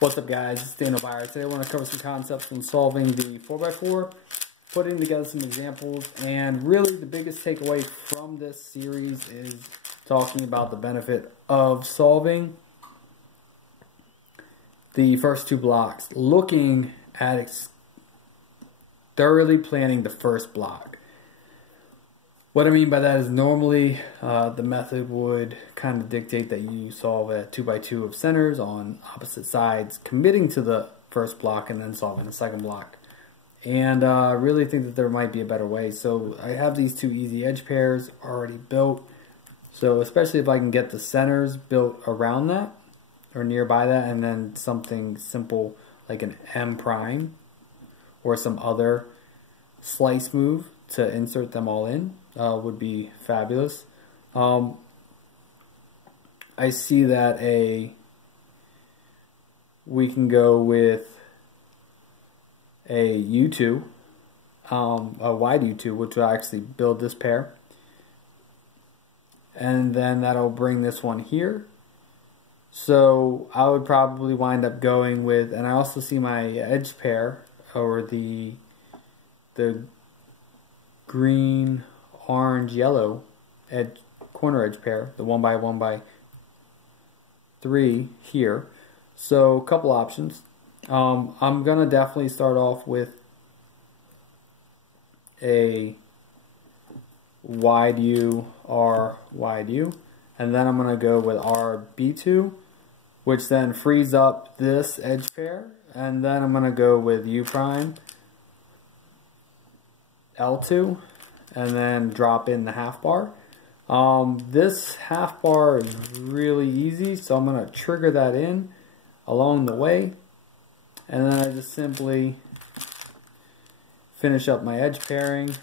What's up, guys? It's Daniel Byers. Today I want to cover some concepts in solving the 4x4, putting together some examples, and really the biggest takeaway from this series is talking about the benefit of solving the first two blocks, looking at thoroughly planning the first block. What I mean by that is normally the method would kind of dictate that you solve a 2x2 of centers on opposite sides, committing to the first block and then solving the second block. And I really think that there might be a better way. So I have these two easy edge pairs already built. So especially if I can get the centers built around that or nearby that, and then something simple like an M prime or some other slice move to insert them all in would be fabulous. I see that we can go with a U2, a wide U2, which will actually build this pair, and then that'll bring this one here. So I would probably wind up going with, and I also see my edge pair, or the green, orange, yellow corner edge pair, the 1x1x3 here. So a couple options. I'm gonna definitely start off with a wide U, R, wide U, and then I'm gonna go with R, B2, which then frees up this edge pair, and then I'm gonna go with U prime, L2, and then drop in the half bar. This half bar is really easy, so I'm going to trigger that in along the way, and then I just simply finish up my edge pairing.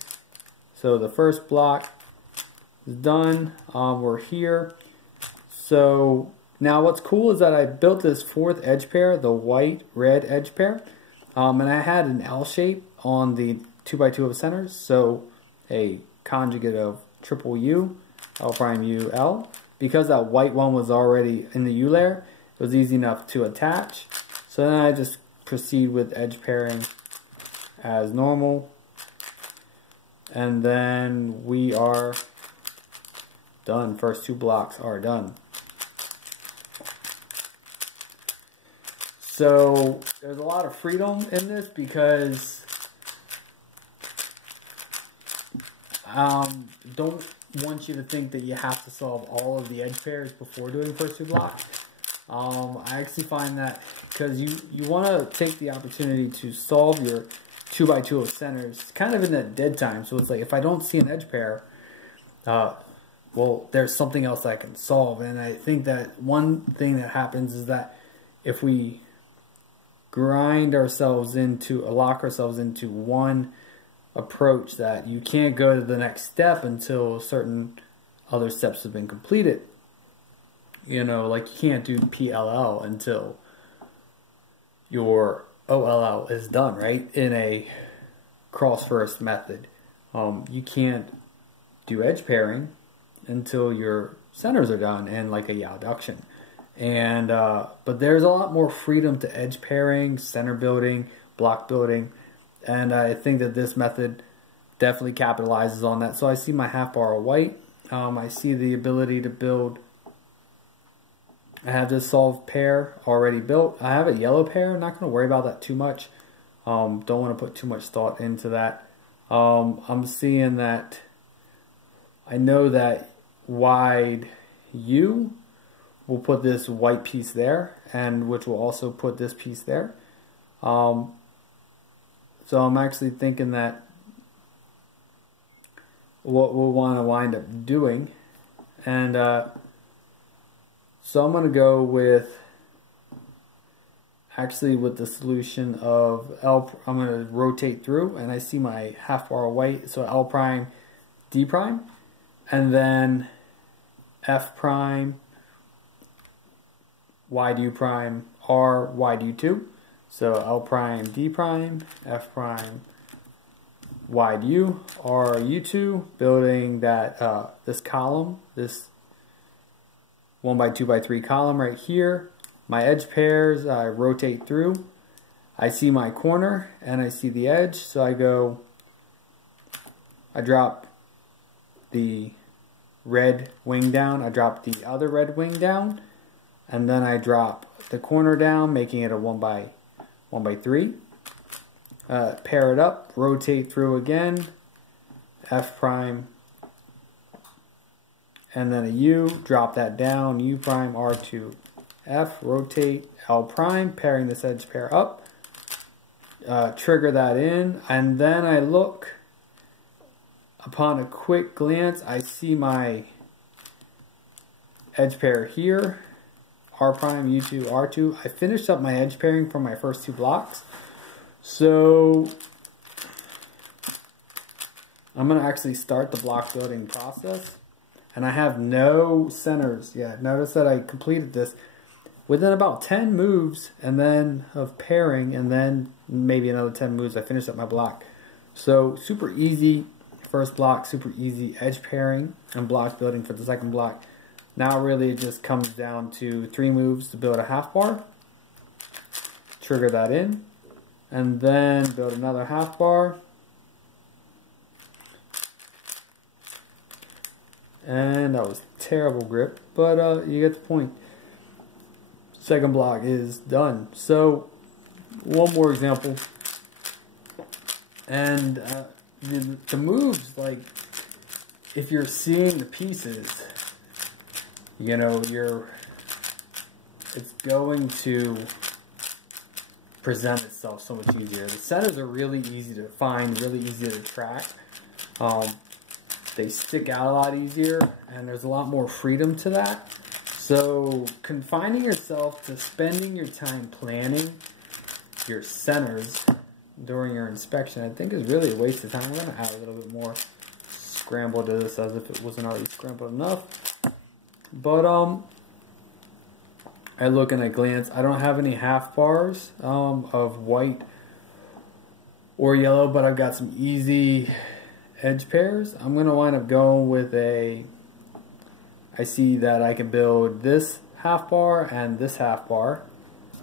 So the first block is done. We're here. So now what's cool is that I built this fourth edge pair, the white-red edge pair, and I had an L shape on the 2x2 of centers, so a conjugate of triple U, L prime U, L. Because that white one was already in the U layer, it was easy enough to attach. So then I just proceed with edge pairing as normal, and then we are done. First two blocks are done. So there's a lot of freedom in this because don't want you to think that you have to solve all of the edge pairs before doing the first two blocks. I actually find that because you want to take the opportunity to solve your 2x2 of centers kind of in that dead time. So it's like, if I don't see an edge pair, well, there's something else I can solve. And I think that one thing that happens is that if we lock ourselves into one approach, that you can't go to the next step until certain other steps have been completed. You know, like you can't do PLL until your OLL is done, right? In a cross first method. You can't do edge pairing until your centers are done in like a Yao-duction. And but there's a lot more freedom to edge pairing, center building, block building. And I think that this method definitely capitalizes on that. So I see my half bar of white. I see the ability to build. I have this solved pair already built. I have a yellow pair. I'm not going to worry about that too much. Don't want to put too much thought into that. I'm seeing that. I know that wide U will put this white piece there, and which will also put this piece there. So I'm actually thinking that what we'll want to wind up doing, and so I'm going to go with the solution of L. I'm going to rotate through, and I see my half bar of white, so L prime, D prime, and then F prime, wide U prime, R, wide U2. So L prime, D prime, F prime, wide U, R, U2, building that this column, this 1x2x3 column right here, My edge pairs, I rotate through. I see my corner and I see the edge, so I drop the red wing down, I drop the other red wing down, and then I drop the corner down, making it a 1 by 3. Pair it up, rotate through again, F prime, and then a U, drop that down, U prime, R2, F, rotate, L prime, pairing this edge pair up, trigger that in, and then I look. Upon a quick glance, I see my edge pair here, R prime, U2, R2. I finished up my edge pairing from my first 2 blocks. So I'm going to actually start the block building process. And I have no centers yet. Notice that I completed this within about 10 moves and then of pairing, and then maybe another 10 moves I finished up my block. So super easy. First block, super easy edge pairing and block building for the second block. Now really it just comes down to 3 moves to build a half bar. Trigger that in. And then build another half bar. And that was terrible grip, but you get the point. Second block is done. So one more example. And the moves, like, if you're seeing the pieces, you know, it's going to present itself so much easier. The centers are really easy to find, really easy to track. They stick out a lot easier, and there's a lot more freedom to that. So confining yourself to spending your time planning your centers during your inspection, I think, is really a waste of time. We're going to add a little bit more scramble to this as if it wasn't already scrambled enough. But I look and I glance. I don't have any half bars of white or yellow, but I've got some easy edge pairs. I'm going to wind up going with I see that I can build this half bar and this half bar.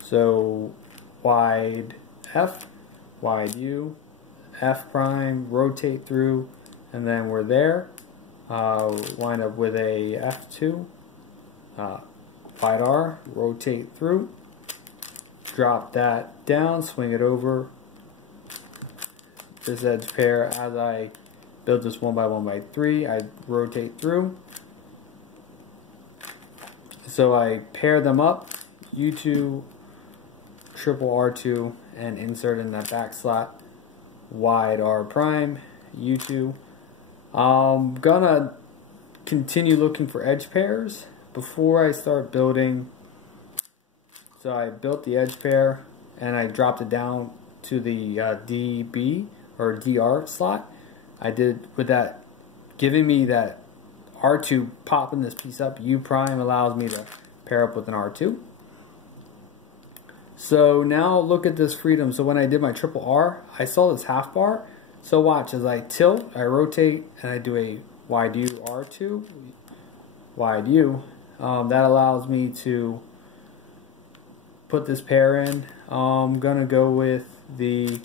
So wide F, wide U, F prime, rotate through, and then we're there. Wind up with a F2, wide R, rotate through, drop that down, swing it over this edge pair. As I build this 1 by 1 by 3, I rotate through. So I pair them up, U2, triple R2, and insert in that back slot, wide R prime, U2. I'm gonna continue looking for edge pairs before I start building. So I built the edge pair and I dropped it down to the DB or DR slot. I did with that, giving me that R2, popping this piece up. U prime allows me to pair up with an R2. So now look at this freedom. So when I did my triple R, I saw this half bar. So watch, as I tilt, I rotate, and I do a wide U R2, wide U. That allows me to put this pair in. I'm gonna go with the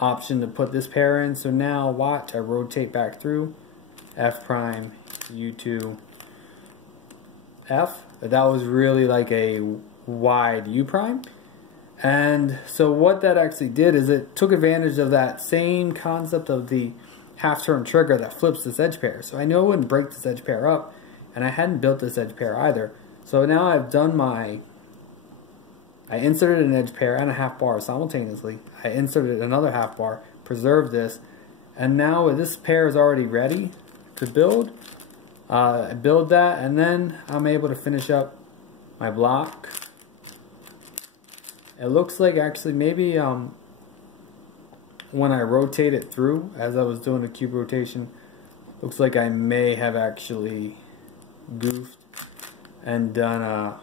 option to put this pair in. So now watch, I rotate back through, F prime, U2, F. But that was really like a wide U prime. And so what that actually did is it took advantage of that same concept of the half turn trigger that flips this edge pair. So I know it wouldn't break this edge pair up, and I hadn't built this edge pair either. So now I've done I inserted an edge pair and a half bar simultaneously. I inserted another half bar, preserved this, and now this pair is already ready to build. I build that, and then I'm able to finish up my block. It looks like actually maybe when I rotate it through, as I was doing a cube rotation, looks like I may have actually goofed and done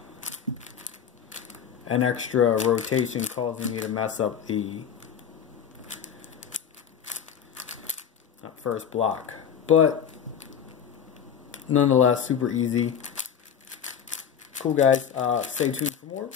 an extra rotation, causing me to mess up the first block. But nonetheless, super easy. Cool, guys. Stay tuned for more.